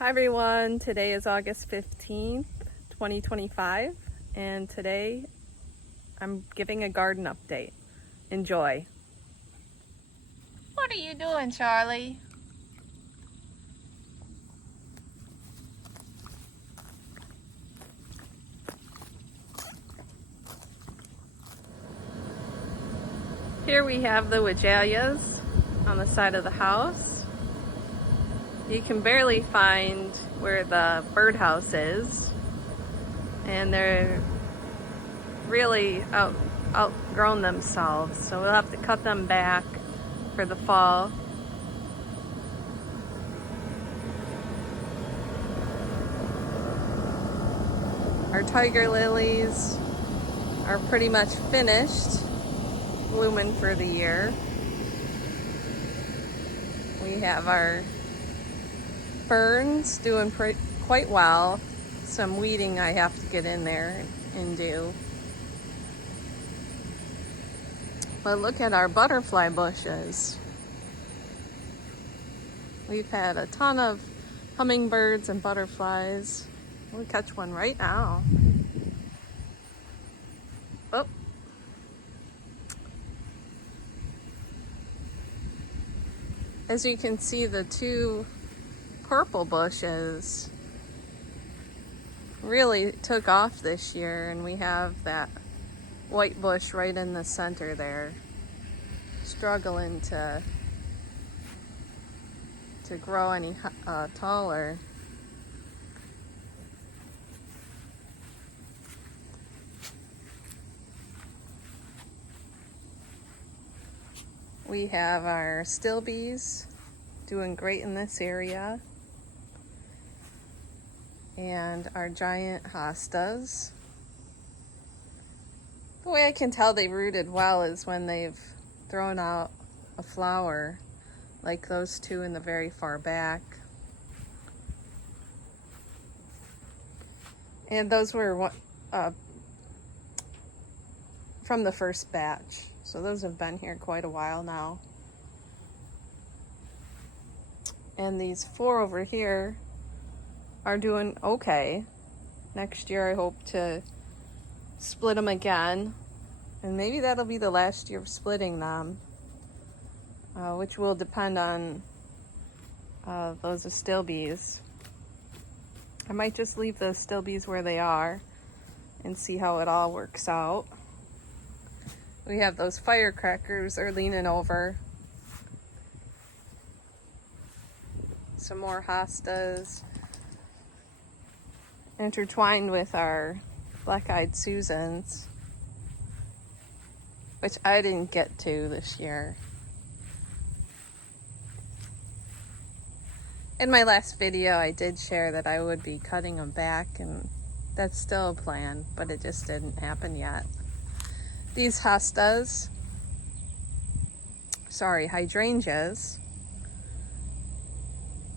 Hi everyone, today is August 15th, 2025, and today I'm giving a garden update. Enjoy. What are you doing, Charlie? Here we have the Weigelias on the side of the house. You can barely find where the birdhouse is, and they're really outgrown themselves, so we'll have to cut them back for the fall. Our tiger lilies are pretty much finished blooming for the year. We have our ferns doing quite well. Some weeding I have to get in there and do. But look at our butterfly bushes. We've had a ton of hummingbirds and butterflies. We'll catch one right now. Oh. As you can see, the two purple bushes really took off this year, and we have that white bush right in the center there, struggling to grow any taller. We have our stilbees doing great in this area, and our giant hostas. The way I can tell they rooted well is when they've thrown out a flower, like those two in the very far back. And those were from the first batch. So those have been here quite a while now. And these four over here are doing okay. Next year I hope to split them again. And maybe that'll be the last year of splitting them, which will depend on those astilbes. I might just leave the astilbes where they are and see how it all works out. We have those firecrackers are leaning over. Some more hostas intertwined with our black-eyed Susans, which I didn't get to this year. In my last video, I did share that I would be cutting them back, and that's still a plan, but it just didn't happen yet. These hydrangeas,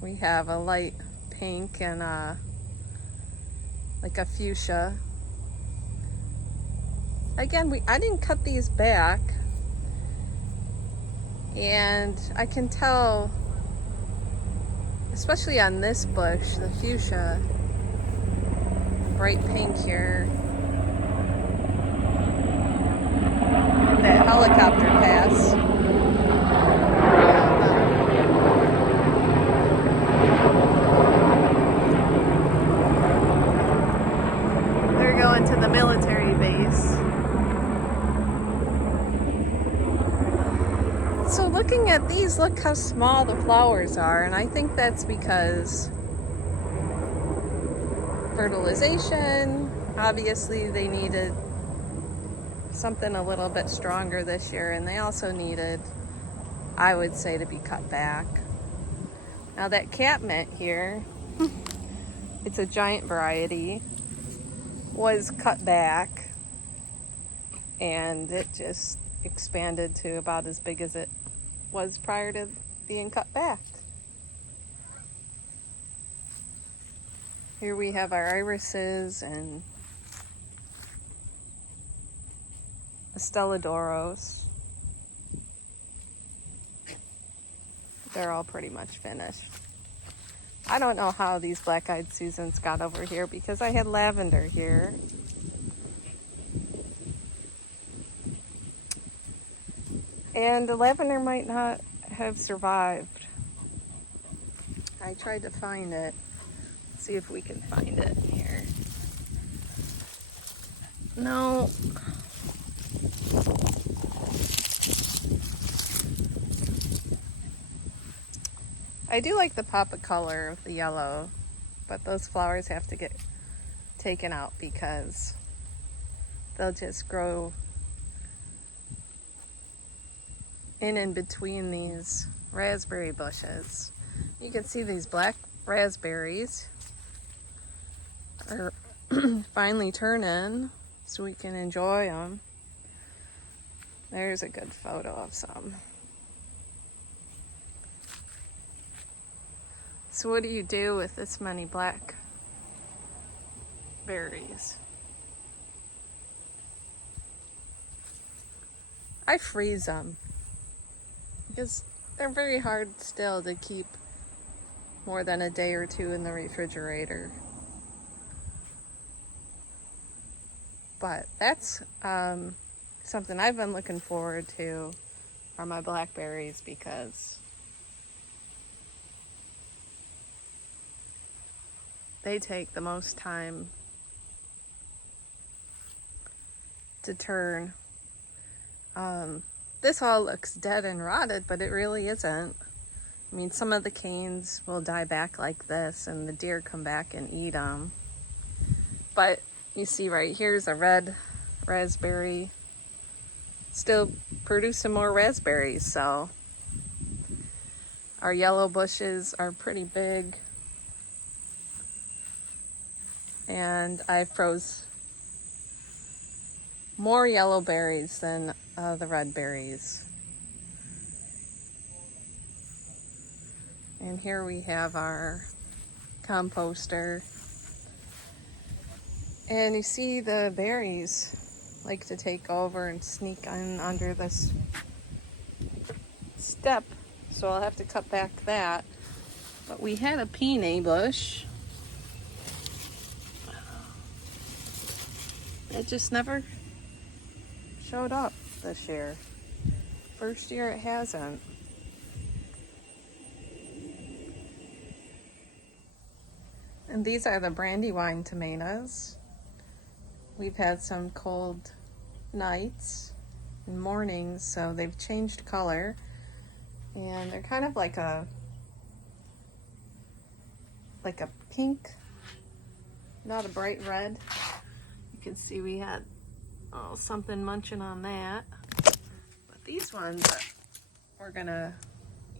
we have a light pink and like a fuchsia. Again, I didn't cut these back, and I can tell, especially on this bush, the fuchsia, bright pink here. That helicopter pass. They're going to the military base. So looking at these, look how small the flowers are, and I think that's because fertilization. Obviously they needed something a little bit stronger this year, and they also needed, I would say, to be cut back. Now that catmint here, it's a giant variety, was cut back, and it just expanded to about as big as it was prior to being cut back. Here we have our irises and Stellodoros. They're all pretty much finished. I don't know how these black-eyed Susans got over here because I had lavender here. And the lavender might not have survived. I tried to find it. See if we can find it here. No. I do like the pop of color of the yellow, but those flowers have to get taken out because they'll just grow in between these raspberry bushes. You can see these black raspberries are finally turning so we can enjoy them. There's a good photo of some. So what do you do with this many black berries? I freeze them because they're very hard still to keep more than a day or two in the refrigerator. But that's something I've been looking forward to are my blackberries because they take the most time to turn. This all looks dead and rotted, but it really isn't. I mean, some of the canes will die back like this and the deer come back and eat them. But you see right here's a red raspberry still producing more raspberries. So our yellow bushes are pretty big. And I froze more yellow berries than the red berries. And here we have our composter. And you see the berries like to take over and sneak in under this step. So I'll have to cut back that. But we had a peony bush. It just never showed up this year. First year it hasn't. And these are the Brandywine tomatoes. We've had some cold nights and mornings, so they've changed color. And they're kind of like a pink, not a bright red. You can see we had something munching on that. But these ones we're gonna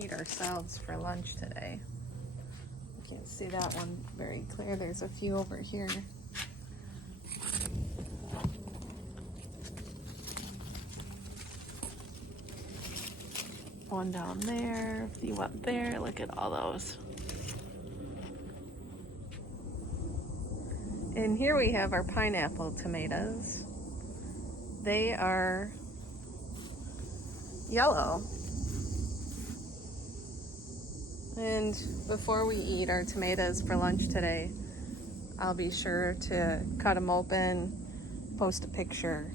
eat ourselves for lunch today. You can't see that one very clear. There's a few over here. One down there, a few up there. Look at all those. And here we have our pineapple tomatoes. They are yellow. And before we eat our tomatoes for lunch today, I'll be sure to cut them open, post a picture.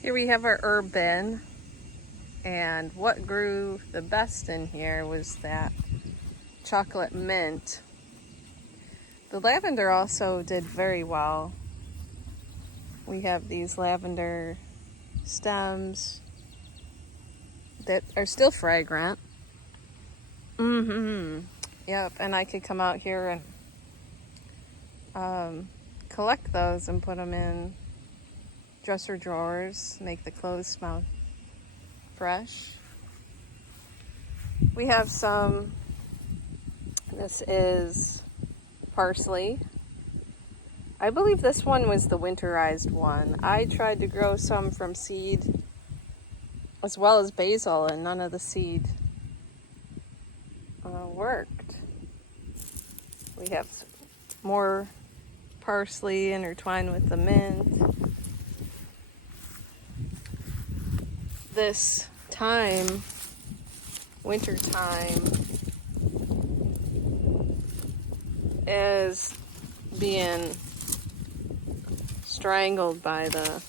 Here we have our herb bin, and what grew the best in here was that chocolate mint. The lavender also did very well. We have these lavender stems that are still fragrant. Yep, and I could come out here and collect those and put them in dresser drawers, make the clothes smell fresh. We have some, this is parsley. I believe this one was the winterized one. I tried to grow some from seed as well as basil, and none of the seed worked. We have more parsley intertwined with the mint. This time, winter time, is being strangled by the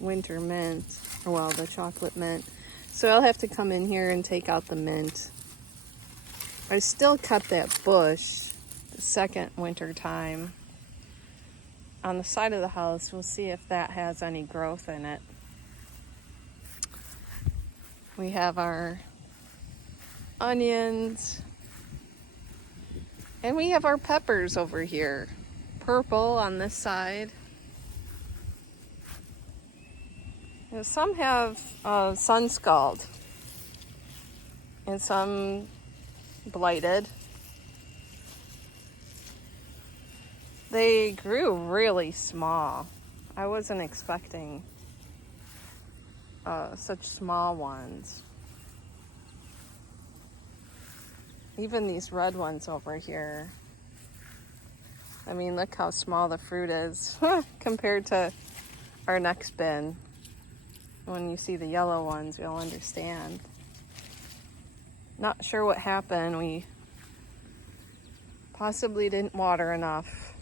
winter mint, or well, the chocolate mint. So I'll have to come in here and take out the mint. I still cut that bush the second winter time on the side of the house. We'll see if that has any growth in it. We have our onions, and we have our peppers over here. Purple on this side. Now, some have sun scald, and some blighted. They grew really small. I wasn't expecting such small ones. Even these red ones over here. I mean, look how small the fruit is compared to our next bin. When you see the yellow ones, you'll understand. Not sure what happened. We possibly didn't water enough.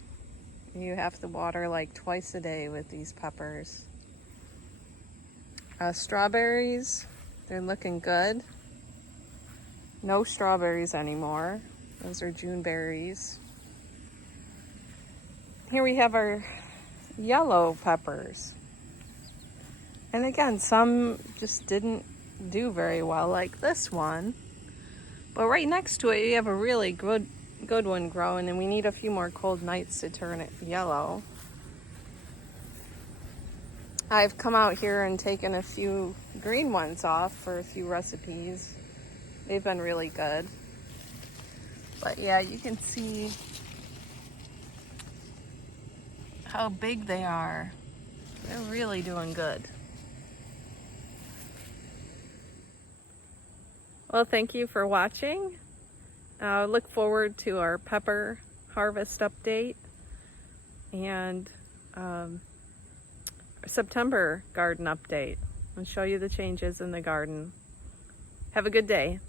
You have to water like twice a day with these peppers. Strawberries, they're looking good. No strawberries anymore. Those are June berries. Here we have our yellow peppers. And again, some just didn't do very well, like this one. But right next to it, you have a really good one growing, and we need a few more cold nights to turn it yellow. I've come out here and taken a few green ones off for a few recipes. They've been really good. But yeah, you can see how big they are. They're really doing good. Well, thank you for watching. Look forward to our pepper harvest update and September garden update. I'll show you the changes in the garden. Have a good day.